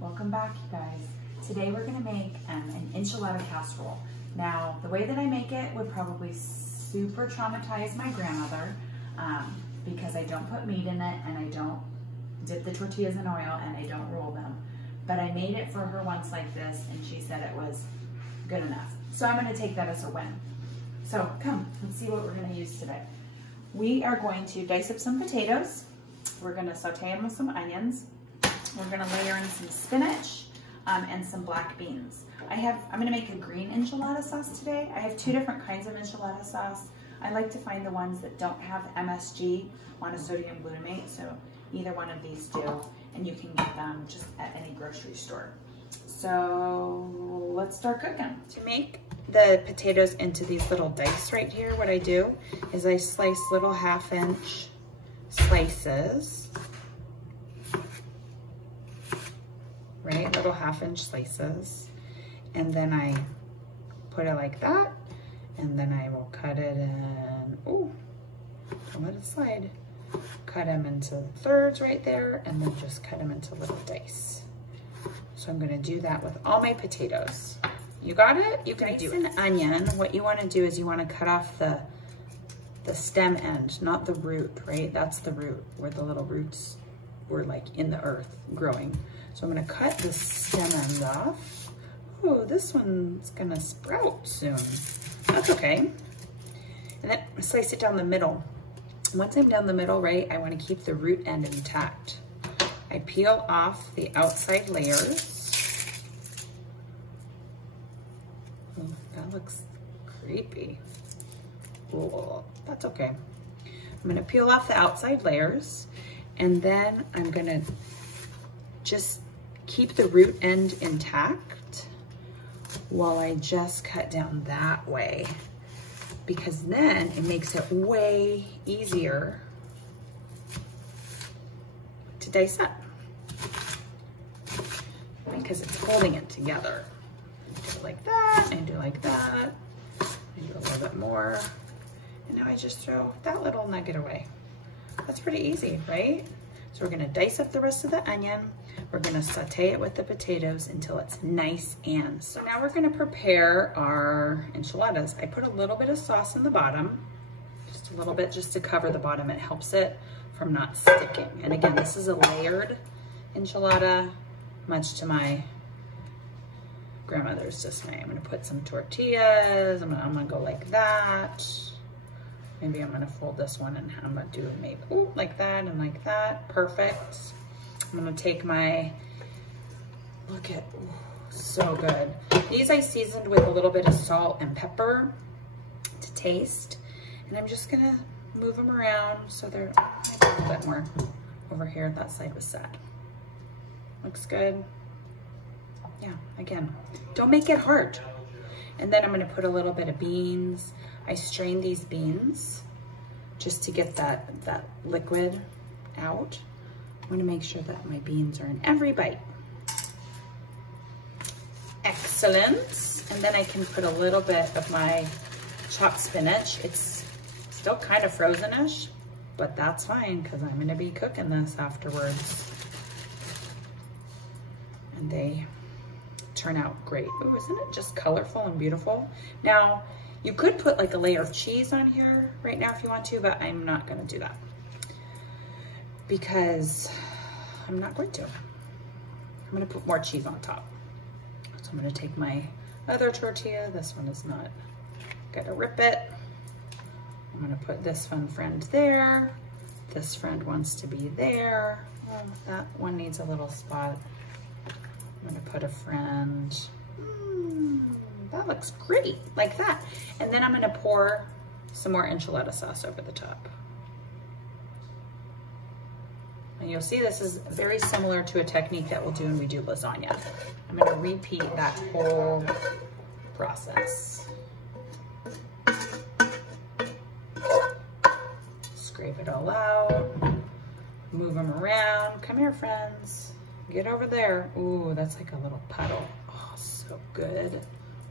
Welcome back, you guys. Today we're gonna make an enchilada casserole. Now, the way that I make it would probably super traumatize my grandmother because I don't put meat in it and I don't dip the tortillas in oil and I don't roll them. But I made it for her once like this and she said it was good enough. So I'm gonna take that as a win. So come, let's see what we're gonna use today. We are going to dice up some potatoes. We're gonna saute them with some onions. We're gonna layer in some spinach and some black beans. I'm gonna make a green enchilada sauce today. I have two different kinds of enchilada sauce. I like to find the ones that don't have MSG, monosodium glutamate, so either one of these do, and you can get them just at any grocery store. So let's start cooking. To make the potatoes into these little dice right here, what I do is I slice little 1/2-inch slices, right? Little 1/2-inch slices. And then I put it like that. And then I will cut it in, ooh, don't let it slide. Cut them into thirds right there and then just cut them into little dice. So I'm gonna do that with all my potatoes. You got it? You can do an onion. What you wanna do is you wanna cut off the stem end, not the root, right? That's the root, where the little roots were like in the earth growing. So I'm gonna cut the stem end off. Oh, this one's gonna sprout soon. That's okay. And then slice it down the middle. Once I'm down the middle, right, I wanna keep the root end intact. I peel off the outside layers. Oh, that looks creepy. Oh, that's okay. I'm gonna peel off the outside layers and then I'm gonna just keep the root end intact while I just cut down that way, because then it makes it way easier to dice up because it's holding it together. I do it like that, I do it like that, I do a little bit more, and now I just throw that little nugget away. That's pretty easy, right? So we're gonna dice up the rest of the onion. We're gonna saute it with the potatoes until it's nice and so. Now we're gonna prepare our enchiladas. I put a little bit of sauce in the bottom, just a little bit just to cover the bottom. It helps it from not sticking. And again, this is a layered enchilada, much to my grandmother's dismay. I'm gonna put some tortillas. I'm gonna go like that. Maybe I'm gonna fold this one and I'm gonna do maybe ooh, like that and like that. Perfect. I'm gonna take my, look at, ooh, so good. These I seasoned with a little bit of salt and pepper to taste. And I'm just gonna move them around so they're maybe a little bit more over here. That side was set. Looks good. Yeah, again, don't make it hard. And then I'm gonna put a little bit of beans. I strain these beans just to get that liquid out. I'm gonna make sure that my beans are in every bite. Excellent. And then I can put a little bit of my chopped spinach. It's still kind of frozen-ish, but that's fine because I'm gonna be cooking this afterwards. And they turn out great. Ooh, isn't it just colorful and beautiful? Now, you could put like a layer of cheese on here right now if you want to, but I'm not gonna do that because I'm not going to. I'm gonna put more cheese on top. So I'm gonna take my other tortilla. This one is not gonna rip it. I'm gonna put this one friend there. This friend wants to be there. Oh, that one needs a little spot. I'm gonna put a friend. That looks great, like that. And then I'm gonna pour some more enchilada sauce over the top. And you'll see this is very similar to a technique that we'll do when we do lasagna. I'm gonna repeat that whole process. Scrape it all out, move them around. Come here, friends. Get over there. Ooh, that's like a little puddle. Oh, so good.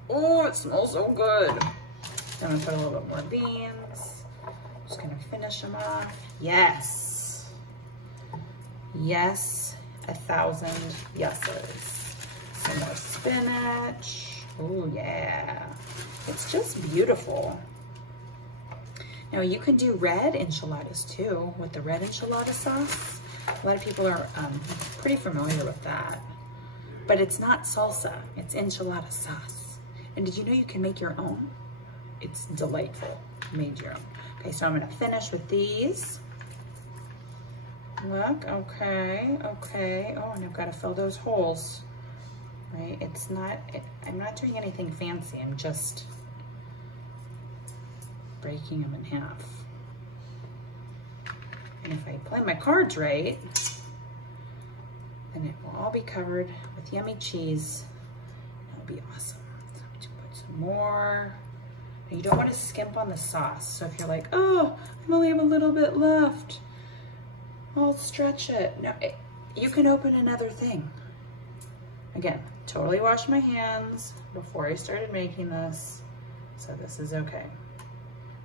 Oh, it smells so good. Then I'm gonna put a little bit more beans. Just gonna finish them off. Yes. Yes, 1,000 yeses. spinach. Oh yeah, it's just beautiful. Now you can do red enchiladas too with the red enchilada sauce. A lot of people are pretty familiar with that, but it's not salsa, it's enchilada sauce. And did you know you can make your own? It's delightful, made your own. Okay, so I'm gonna finish with these. Look, okay, okay. Oh, and I've gotta fill those holes, right? It's not, I'm not doing anything fancy, I'm just breaking them in half. And if I play my cards right, then it will all be covered with yummy cheese. That'll be awesome. So I'm gonna put some more. You don't want to skimp on the sauce. So if you're like, oh, I only have a little bit left, I'll stretch it. No, you can open another thing. Again, totally washed my hands before I started making this, so this is okay.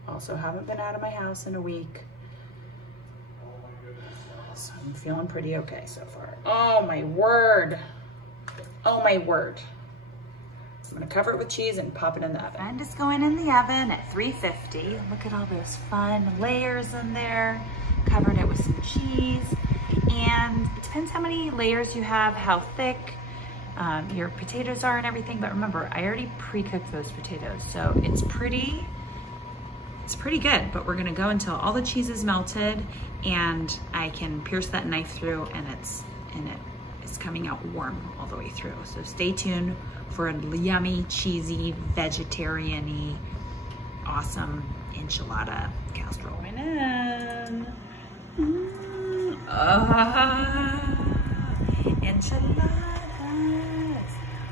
Also haven't been out of my house in a week, so I'm feeling pretty okay so far. Oh my word. Oh my word. I'm gonna cover it with cheese and pop it in the oven. And it's going in the oven at 350. Look at all those fun layers in there. Covered it with some cheese. And it depends how many layers you have, how thick your potatoes are and everything. But remember, I already pre-cooked those potatoes. So it's pretty good. But we're gonna go until all the cheese is melted and I can pierce that knife through and it's coming out warm all the way through. So stay tuned for a yummy, cheesy, vegetarian-y, awesome enchilada casserole. Going in. Enchiladas.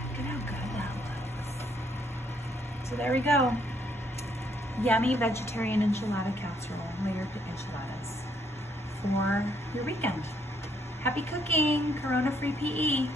Look at how good that looks. So there we go. Yummy vegetarian enchilada casserole, layered enchiladas for your weekend. Happy cooking, Corona-free PE.